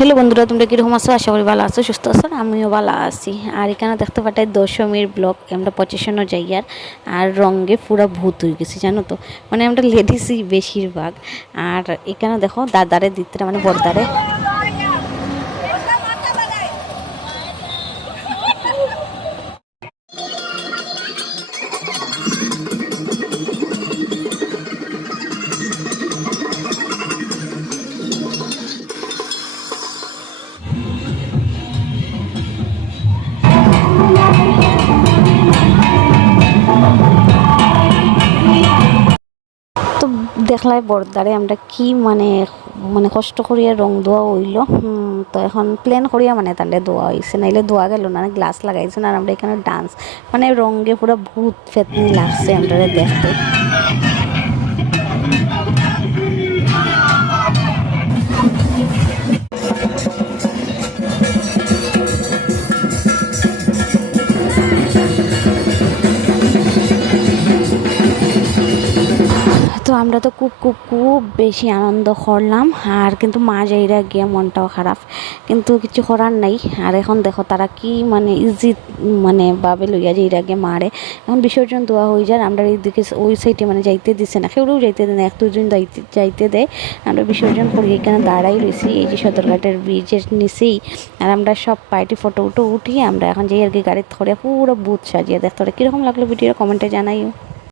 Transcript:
Hello বন্ধুরা, তোমরা কীরকম আছো? আশা করি ভালো আছো, সুস্থ আছো। আমিও ভালো আছি। আর এখানে দেখতে পাঠাই দশমীর ব্লগ আমরা পজিশনও যাইয়ার আর রঙে পুরা ভূত হয়ে গেছি, জানো তো। মানে আমরা লেডিসই বেশিরভাগ। আর এখানে দেখো দাদারে দিতে মানে বড়দারে তো দেখলাই বড়দারে আমরা কি মানে মানে কষ্ট করিয়া রং দোয়া হইল। তো এখন প্লেন করিয়া মানে তাহলে দোয়া হয়েছে, নাইলে দোয়া গেল না, গ্লাস লাগাইছে। আর আমরা এখানে ডান্স মানে রঙে পুরো ভূত ফেতনি লাগছে আমরা দেখতে। তো আমরা তো খুব খুব খুব বেশি আনন্দ করলাম। আর কিন্তু মা যাইরা গিয়া মনটাও খারাপ, কিন্তু কিছু করার নাই। আর এখন দেখো তারা কি মানে ইজি মানে বাবে লইয়া যাইরা গিয়ে মারে। এখন বিসর্জন দেওয়া হয়ে যায়, আমরা এইদিকে ওই সাইডে মানে যাইতে দিছে না, কেউ যাইতে দেয় না, এক দুজন যাইতে দেয়। আমরা বিসর্জন করি এখানে দাঁড়াই রয়েছি এই যে সদরঘাটের ব্রিজের নিচেই। আর আমরা সব পার্টি ফটো উঠিয়ে আমরা এখন যাই আর কি গাড়িতে ধরে পুরো বুথ সাজিয়ে দেখতে। কীরকম লাগলো ভিডিও কমেন্টে জানাইও।